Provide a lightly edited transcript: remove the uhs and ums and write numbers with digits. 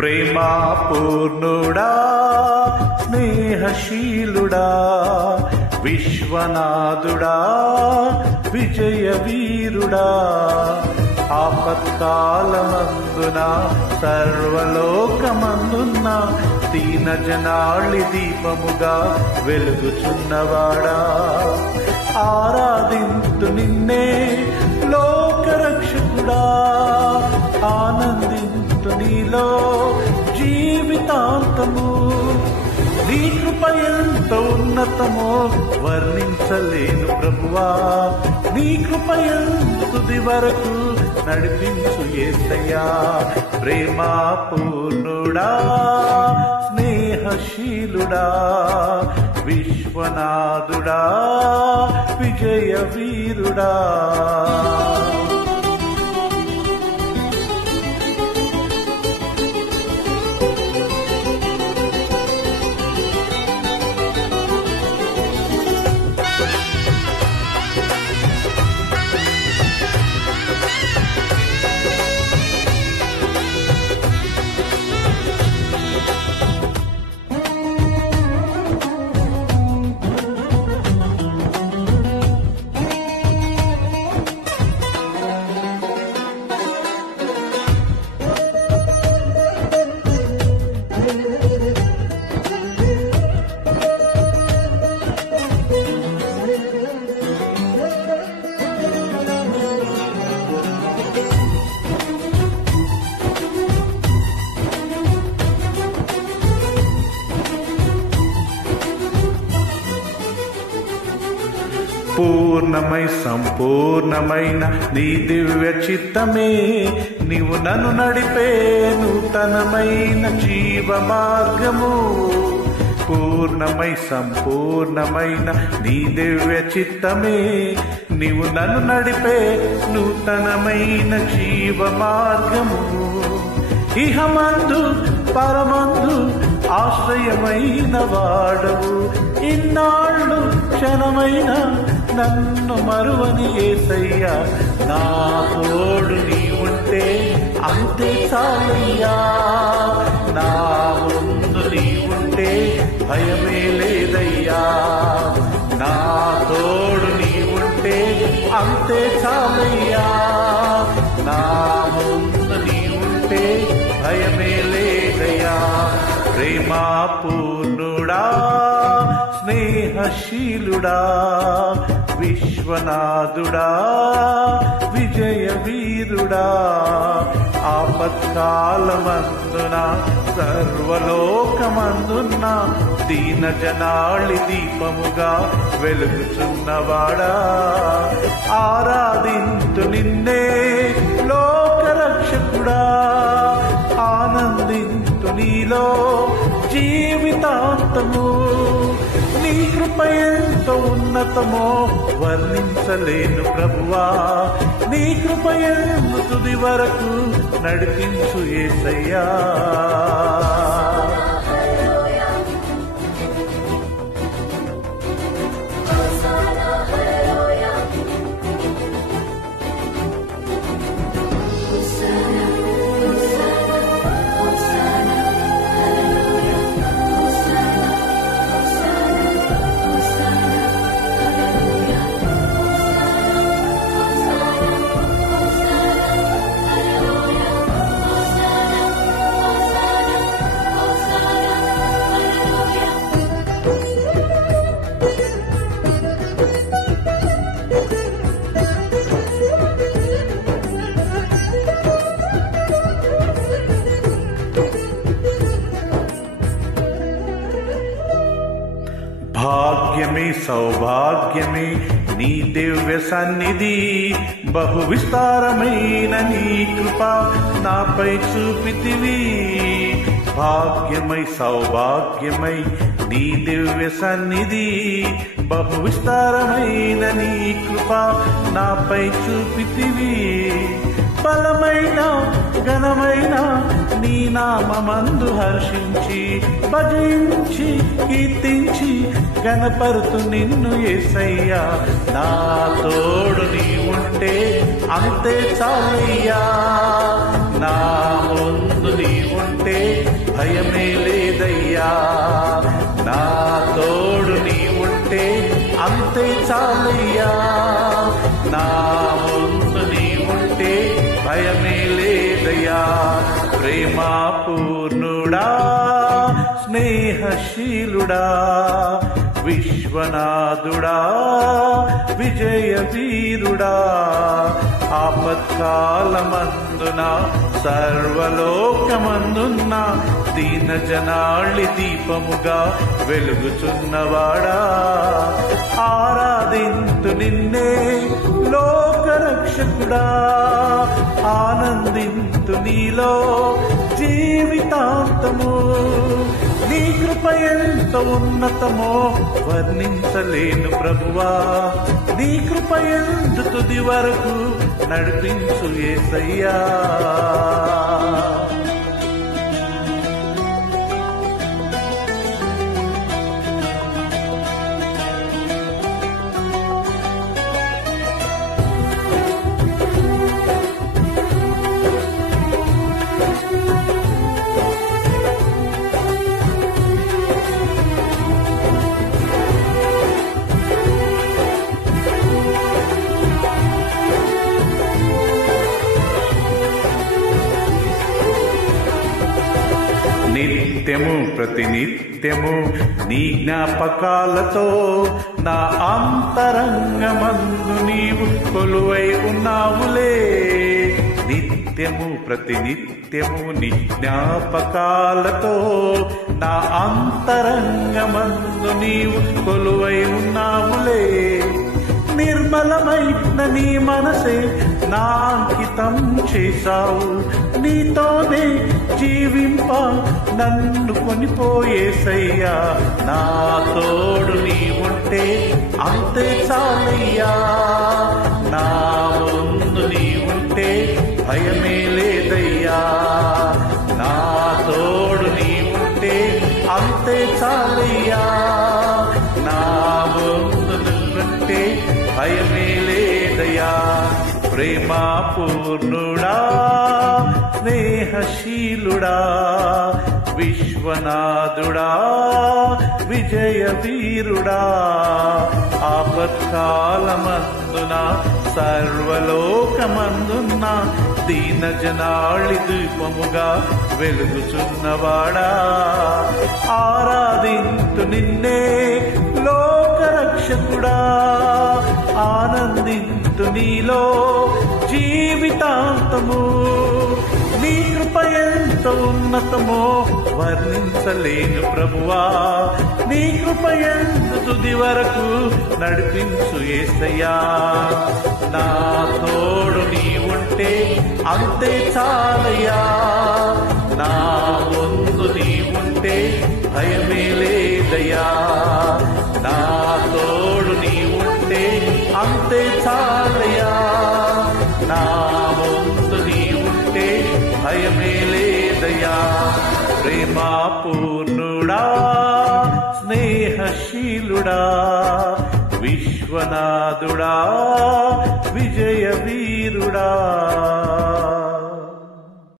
ప్రేమా పూర్ణుడా, స్నేహశీలుడా, విశ్వనాథుడా, విజయ వీరుడా, ఆపత్కాలమందున సర్వలోకమందున్న దీన జనాళి దీపముగా వెలుగుచున్నవాడా, ఆరాధింతు నిన్నే లోకరక్షకుడా, ఆనందింతు నీలో జీవితాంతము. నీ కృప ఎంత ఉన్నతమో వర్ణించలేను ప్రభువా, నీ కృప తుది వరకు నడిపించు యేసయ్యా. ప్రేమా పూర్ణుడా, స్నేహశీలుడా, విశ్వనాథుడా, విజయ వీరుడా. పూర్ణమై సంపూర్ణమైన నీ దివ్య చిత్తమే నీవు నన్ను నడిపే నూతనమైన జీవ మార్గము. పూర్ణమై సంపూర్ణమైన నీ దివ్య చిత్తమే నీవు నన్ను నడిపే నూతనమైన జీవ మార్గము. ఇహమందు పరమందు ఆశ్రయమైన వాడవు, ఇన్నాళ్ళు క్షణమైన నన్ను మరువని యేసయ్యా. నా తోడు నీ ఉంటే అంతే చాలయ్యా, నా ముందు నీ ఉంటే భయమే లేదయ్యా. నా తోడు నీ ఉంటే అంతే చాలయ్యా, నా ముందు నీ ఉంటే భయమే లేదయ్యా. ప్రేమా పూర్ణుడా, స్నేహశీలుడా, విశ్వనాథుడా, విజయ వీరుడా, ఆపత్కాలమందున సర్వలోకమందున్న దీన జనాళి దీపముగా వెలుగుచున్నవాడా, ఆరాధింతు నిన్నే లోకరక్షకుడా, ఆనందింతు నీలో జీవితాంతము. నీ కృప ఎంత ఉన్నతమో వర్ణించలేను ప్రభువా, నీ కృప ఎంత తుది వరకు నడిపించు యేసయ్యా. భాగ్యమే సౌభాగ్యమే నీ దివ్య సన్నిధి, బహు విస్తారమైన నీ కృప నాపై చూపితివి. భాగ్యమై సౌభాగ్యమై నీ దివ్య సన్నిధి, బహు విస్తారమైన నీ కృప నాపై చూపితివి. బలమైన ఘనమైన నీ నామమందు హర్షించి భజించి కీర్తించి గణపరుతు నిన్ను యేసయ్యా. నా తోడు నీ ఉంటే అంతే చాలయ్యా, నా ముందు నీ ఉంటే ప్రేమా పూర్ణుడా స్నేహశీలుడా విశ్వనాథుడా విజయ వీరుడా ఆపత్కాలమందున సర్వలోకమందున్న దీన జనాళి దీపముగా వెలుగుచున్నవాడా ఆరాధింతు నిన్నే లోకరక్షకుడా ఆనందింతు నీలో జీవితాంతము నీ కృప ఎంత ఉన్నతమో వర్ణించలేను ప్రభువా నీ కృప ఎందు తుది వరకు నడిపించు యేసయ్యా నిత్యము ప్రతినిత్యము నీ జ్ఞాపకాలతో నా అంతరంగమందు నీవు కొలువై ఉన్నావులే నిత్యము ప్రతినిత్యము నీ జ్ఞాపకాలతో నా అంతరంగమందు నీవు కొలువై ఉన్నావులే నిర్మలమైన నీ మనసే నా అంకితం చేశావు నీతోనే జీవింప నన్ను కొనిపోయేసయ్యా నా తోడు నీ ఉంటే అంతే చాలయ్యా నా ముందు నీ ఉంటే భయమే లేదయ్యా నా తోడు నీ ఉంటే అంతే చాలయ్యా నా ముందు నువ్వుంటే భయమే లేదయ్యా ప్రేమా పూర్ణుడా స్నేహశీలుడా విశ్వనాథుడా విజయ వీరుడా ఆపత్కాలమందున సర్వలోకమందున్న దీన జనాళి దీపముగా వెలుగుచున్నవాడా ఆరాధింతు నిన్నే లోకరక్షకుడా ఆనందింతు నీలో జీవితాంతము నీ కృప ఎంత ఉన్నతమో వర్ణించలేను ప్రభువా నీ కృప ఎంత తుది వరకు నడిపించు యేసయ్యా నా తోడు నీ ఉంటే అంతే చాలయ్యా నా ముందు నీ ఉంటే భయమే లేదయ్యా నా తోడు నీ ఉంటే అంతే చాలయ్యా నా ముందు నీ ఉంటే భయమే లేదయ్యా ప్రేమా పూర్ణుడా స్నేహశీలుడా విశ్వనాథుడా విజయ వీరుడా